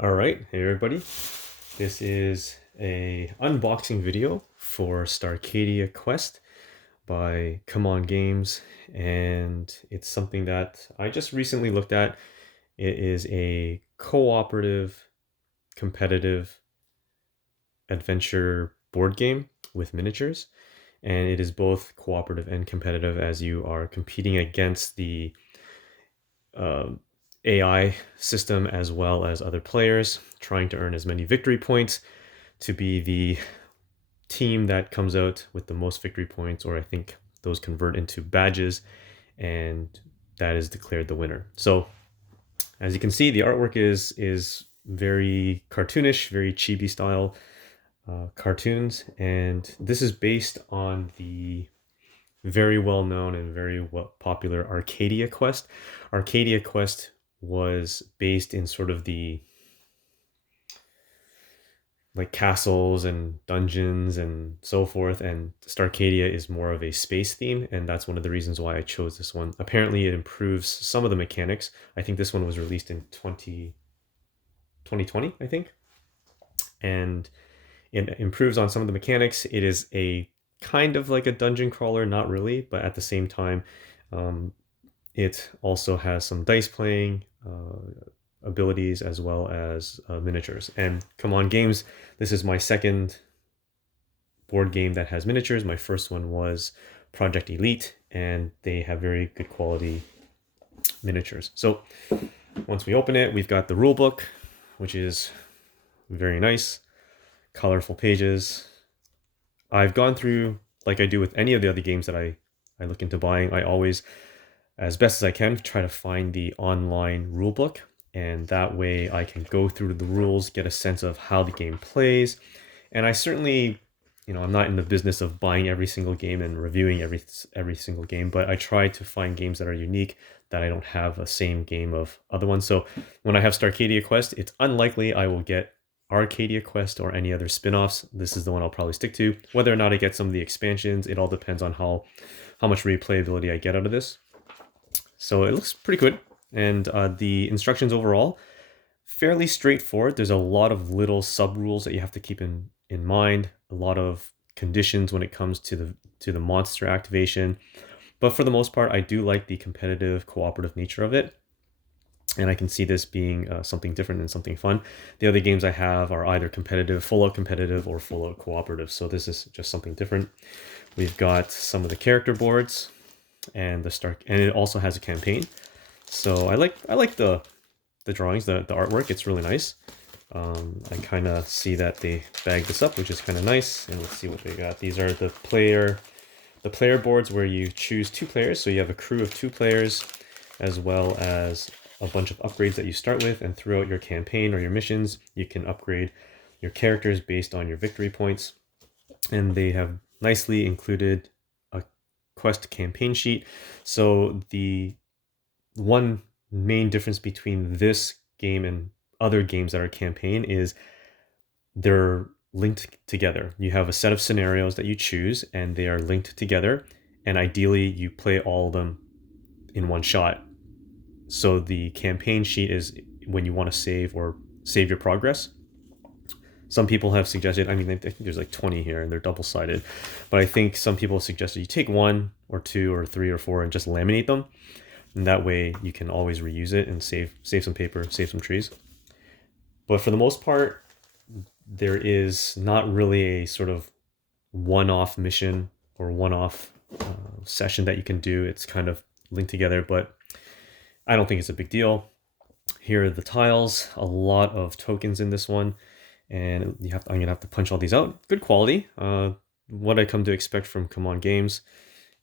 All right, hey everybody. This is a unboxing video for Starcadia Quest by Come On Games, and it's something that I just recently looked at. It is a cooperative, competitive adventure board game with miniatures, and it is both cooperative and competitive as you are competing against the um AI system as well as other players, trying to earn as many victory points to be the team that comes out with the most victory points, or I think those convert into badges, and that is declared the winner. So as you can see, the artwork is very cartoonish, very chibi style cartoons, and this is based on the very well known and very popular Arcadia Quest. Arcadia Quest was based in sort of the like castles and dungeons and so forth, and Starcadia is more of a space theme, and that's one of the reasons why I chose this one. Apparently it improves some of the mechanics. I think this one was released in 2020, I think, and it improves on some of the mechanics. It is a kind of like a dungeon crawler, not really, but at the same time, um, it also has some dice playing abilities as well as miniatures. And Come On Games, this is my second board game that has miniatures. My first one was Project Elite, and they have very good quality miniatures. So once we open it, we've got the rule book, which is very nice, colorful pages. I've gone through, like I do with any of the other games that I look into buying, I always, as best as I can, try to find the online rule book. And that way I can go through the rules, get a sense of how the game plays. And I certainly, I'm not in the business of buying every single game and reviewing every single game, but I try to find games that are unique, that I don't have a same game of other ones. So when I have Starcadia Quest, it's unlikely I will get Arcadia Quest or any other spin-offs. This is the one I'll probably stick to. Whether or not I get some of the expansions, it all depends on how much replayability I get out of this. So it looks pretty good. And the instructions overall, fairly straightforward. There's a lot of little sub rules that you have to keep in mind, a lot of conditions when it comes to the monster activation. But for the most part, I do like the competitive, cooperative nature of it. And I can see this being something different and something fun. The other games I have are either competitive, full out competitive, or full out cooperative. So this is just something different. We've got some of the character boards and and it also has a campaign. So I like the drawings, the artwork. It's really nice. I kind of see that they bagged this up, which is kind of nice. And let's see what they got. These are the player boards where you choose 2 players. So you have a crew of 2 players, as well as a bunch of upgrades that you start with. And throughout your campaign or your missions, you can upgrade your characters based on your victory points. And they have nicely included a quest campaign sheet. So the one main difference between this game and other games that are campaign is they're linked together. You have a set of scenarios that you choose, and they are linked together, and ideally you play all of them in one shot. So the campaign sheet is when you want to save your progress. Some people have suggested, I think there's like 20 here and they're double-sided, but I think some people have suggested you take 1 or 2 or 3 or 4 and just laminate them, and that way you can always reuse it and save some paper, save some trees. But for the most part, there is not really a sort of one-off mission or one-off session that you can do. It's kind of linked together, but I don't think it's a big deal. Here are the tiles, a lot of tokens in this one, and I'm gonna have to punch all these out. Good quality, what I come to expect from Come On Games.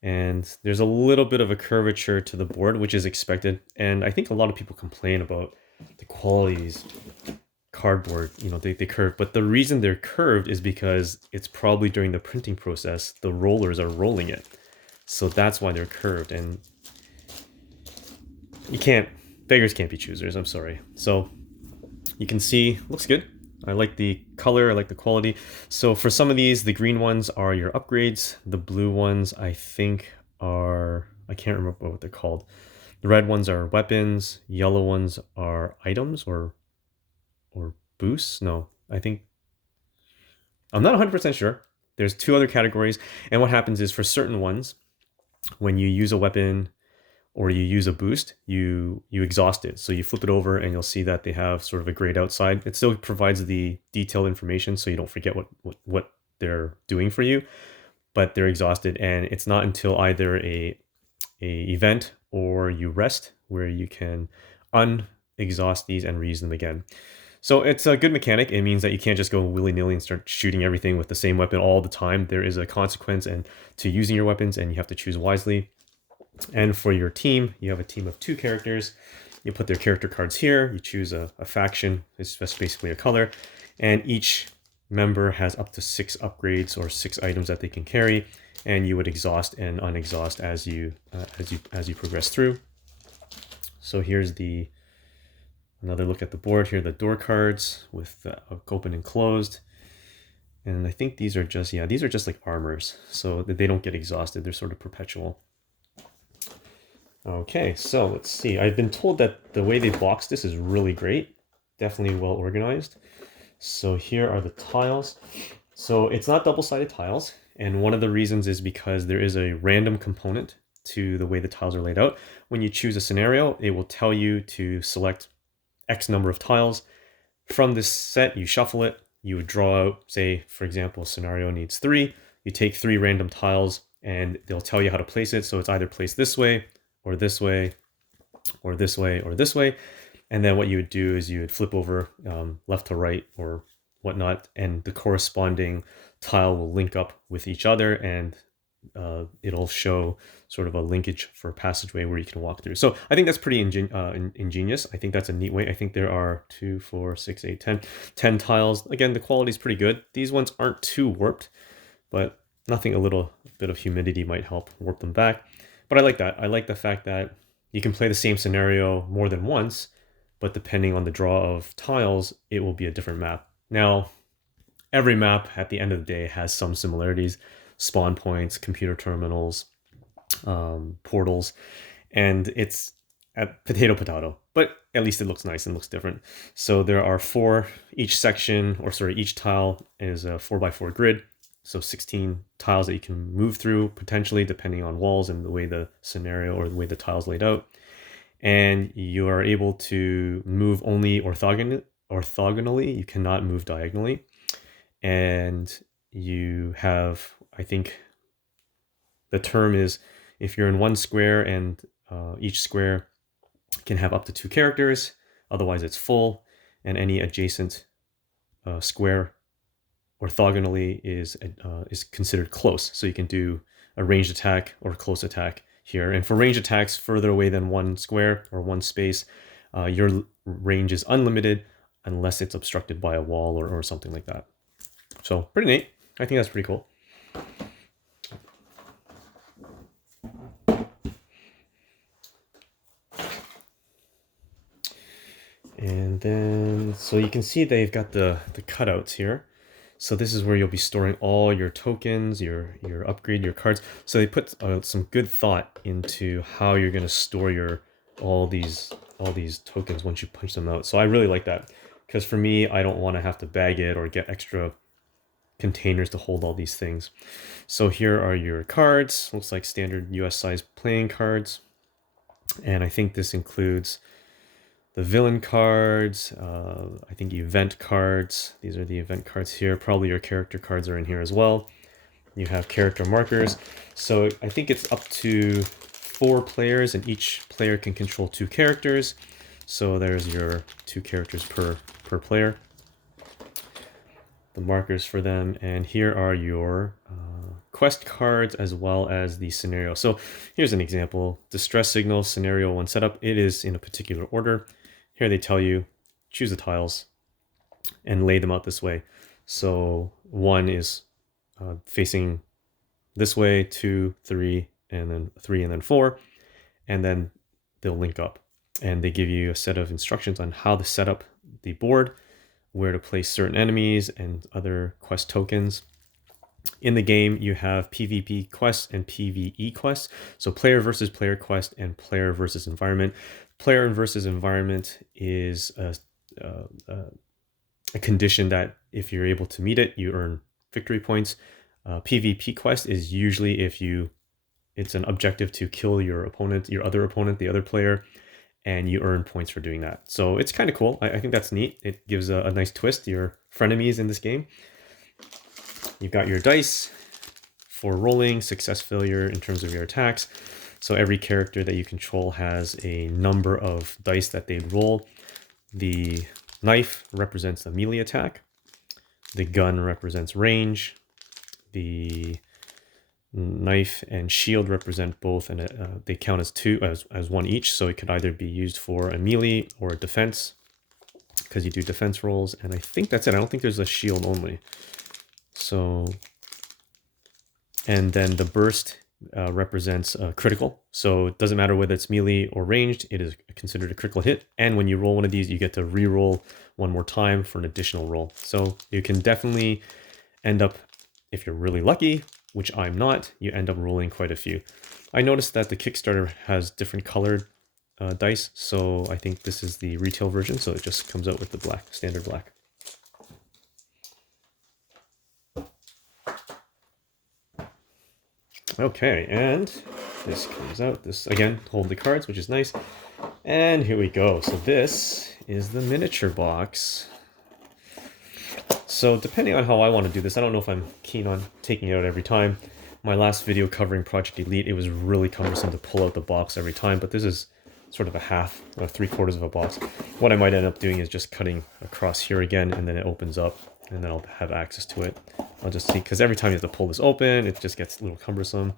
And there's a little bit of a curvature to the board, which is expected. And I think a lot of people complain about the qualities cardboard, they curve, but the reason they're curved is because it's probably during the printing process the rollers are rolling it, so that's why they're curved. And you can't beggars can't be choosers, I'm sorry. So you can see, looks good. I like the color, I like the quality. So for some of these, the green ones are your upgrades, the blue ones I think are, I can't remember what they're called. The red ones are weapons, yellow ones are items or or boosts. No, I think I'm not 100% sure. There's 2 other categories, and what happens is for certain ones, when you use a weapon or you use a boost, you exhaust it. So you flip it over and you'll see that they have sort of a grayed out side. It still provides the detailed information so you don't forget what they're doing for you, but they're exhausted, and it's not until either a event or you rest where you can unexhaust these and reuse them again. So it's a good mechanic. It means that you can't just go willy-nilly and start shooting everything with the same weapon all the time. There is a consequence and to using your weapons, and you have to choose wisely. And for your team, you have a team of 2 characters. You put their character cards here. You choose a faction. It's just basically a color. And each member has up to 6 upgrades or 6 items that they can carry. And you would exhaust and unexhaust as you progress through. So here's another look at the board here. The door cards with open and closed. And I think these are just like armors, so that they don't get exhausted. They're sort of perpetual. Okay, so let's see. I've been told that the way they box this is really great. Definitely well organized. So here are the tiles. So it's not double-sided tiles, and one of the reasons is because there is a random component to the way the tiles are laid out. When you choose a scenario, it will tell you to select X number of tiles. From this set, you shuffle it. You would draw out, say, for example, scenario needs 3. You take 3 random tiles, and they'll tell you how to place it. So it's either placed this way, or this way, or this way, or this way. And then what you would do is you would flip over left to right or whatnot, and the corresponding tile will link up with each other, and it'll show sort of a linkage for a passageway where you can walk through. So I think that's pretty ingenious. I think that's a neat way. I think there are 2, 4, 6, 8, 10 tiles. Again, the quality is pretty good. These ones aren't too warped, but nothing a little bit of humidity might help warp them back. But I like that. I like the fact that you can play the same scenario more than once, but depending on the draw of tiles, it will be a different map. Now, every map at the end of the day has some similarities: spawn points, computer terminals, portals, and it's at potato, but at least it looks nice and looks different. So there are 4, each tile is a 4x4 grid. So 16 tiles that you can move through, potentially, depending on walls and the way the scenario or the way the tile's laid out. And you are able to move only orthogonally. You cannot move diagonally. And you have, I think the term is, if you're in one square, and each square can have up to 2 characters, otherwise it's full, and any adjacent square orthogonally is considered close. So you can do a ranged attack or close attack here. And for ranged attacks further away than 1 square or 1 space, your range is unlimited unless it's obstructed by a wall or something like that. So pretty neat. I think that's pretty cool. And then, so you can see they've got the cutouts here. So this is where you'll be storing all your tokens, your upgrade, your cards. So they put some good thought into how you're going to store all these tokens once you punch them out. So I really like that, because for me, I don't want to have to bag it or get extra containers to hold all these things. So here are your cards. Looks like standard US size playing cards. And I think this includes the villain cards, I think event cards. These are the event cards here. Probably your character cards are in here as well. You have character markers. So I think it's up to 4 players, and each player can control 2 characters. So there's your 2 characters per player. The markers for them. And here are your quest cards as well as the scenario. So here's an example. Distress signal, scenario 1 setup. It is in a particular order. Here they tell you, choose the tiles and lay them out this way. So 1 is facing this way, 2, 3, and then 3, and then 4. And then they'll link up. And they give you a set of instructions on how to set up the board, where to place certain enemies and other quest tokens. In the game, you have PvP quests and PvE quests. So player versus player quest and player versus environment. Player versus environment is a condition that if you're able to meet it, you earn victory points. PvP quest is usually it's an objective to kill your opponent, your other opponent, the other player, and you earn points for doing that. So it's kind of cool. I think that's neat. It gives a nice twist to your frenemies in this game. You've got your dice for rolling, success, failure in terms of your attacks. So every character that you control has a number of dice that they roll. The knife represents a melee attack. The gun represents range. The knife and shield represent both, and they count as two, as one each. So it could either be used for a melee or a defense, because you do defense rolls. And I think that's it. I don't think there's a shield only. So, and then the burst represents critical. So it doesn't matter whether it's melee or ranged, it is considered a critical hit. And when you roll one of these, you get to re-roll one more time for an additional roll. So you can definitely end up, if you're really lucky, which I'm not, you end up rolling quite a few. I noticed that the Kickstarter has different colored dice, so I think this is the retail version, so it just comes out with the black, standard black. Okay, and this comes out. This, again, hold the cards, which is nice. And here we go. So this is the miniature box. So depending on how I want to do this, I don't know if I'm keen on taking it out every time. My last video covering Project Elite, it was really cumbersome to pull out the box every time, but this is sort of a half, or 3/4 of a box. What I might end up doing is just cutting across here again, and then it opens up, and then I'll have access to it. I'll just see, because every time you have to pull this open, it just gets a little cumbersome.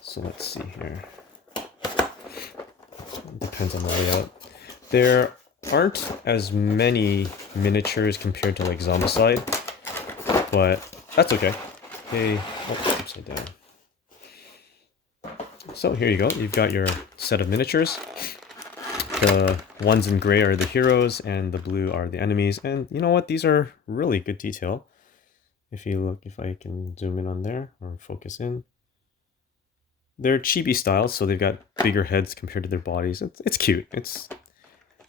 So let's see here. Depends on the layout. There aren't as many miniatures compared to like Zombicide, but that's okay. Hey, oh, upside down. So here you go. You've got your set of miniatures. The ones in gray are the heroes, and the blue are the enemies. And you know what? These are really good detail. If you look, if I can zoom in on there or focus in. They're chibi styles, so they've got bigger heads compared to their bodies. It's cute. It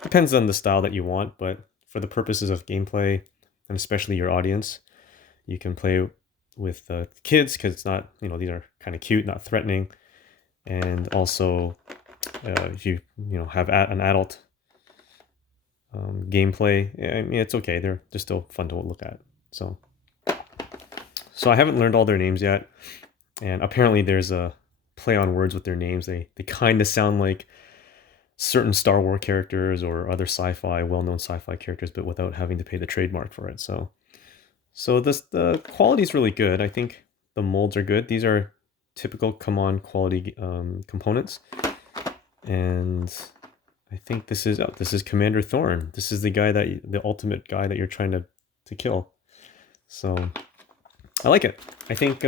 depends on the style that you want, but for the purposes of gameplay, and especially your audience, you can play with kids, because it's not, these are kind of cute, not threatening. And also, if you have an adult gameplay, I mean, it's okay. They're still fun to look at. So I haven't learned all their names yet, and apparently there's a play on words with their names. They kind of sound like certain Star Wars characters or other sci-fi, well-known sci-fi characters, but without having to pay the trademark for it. So the quality is really good. I think the molds are good. These are typical CMON quality components, and I think this is Commander Thorn. This is the ultimate guy that you're trying to kill. So I like it. I think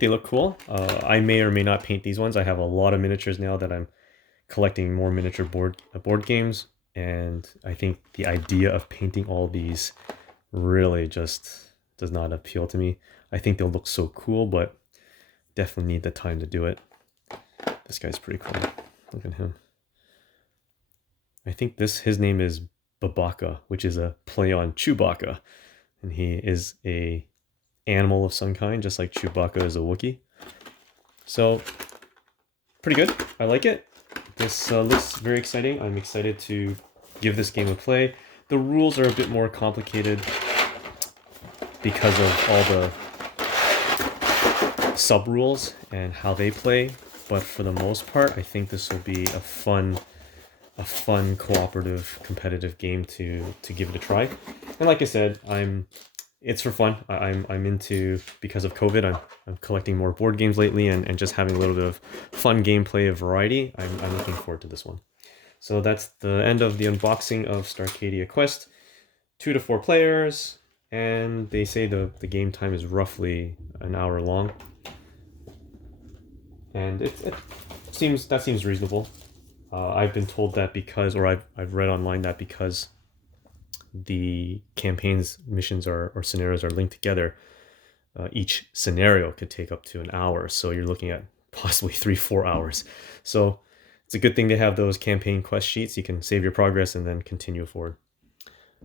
they look cool. I may or may not paint these ones. I have a lot of miniatures now that I'm collecting more miniature board games, and I think the idea of painting all these really just does not appeal to me. I think they'll look so cool, but definitely need the time to do it. This guy's pretty cool. Look at him. I think his name is Babaka, which is a play on Chewbacca, and he is a animal of some kind, just like Chewbacca is a Wookiee. So pretty good. I like it. This looks very exciting. I'm excited to give this game a play. The rules are a bit more complicated because of all the sub rules and how they play, but for the most part, I think this will be a fun cooperative competitive game to give it a try. And like I said, it's for fun. I'm into, because of COVID, I'm collecting more board games lately, and just having a little bit of fun gameplay of variety. I'm looking forward to this one. So that's the end of the unboxing of Starcadia Quest. 2 to 4 players, and they say the game time is roughly an hour long. And it seems reasonable. I've been told that I've read online that because the campaign's missions or scenarios are linked together, each scenario could take up to an hour. So you're looking at possibly 3-4 hours. So it's a good thing to have those campaign quest sheets. You can save your progress and then continue forward.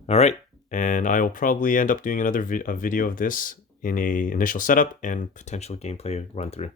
All right, and I will probably end up doing another video of this in a initial setup and potential gameplay run through.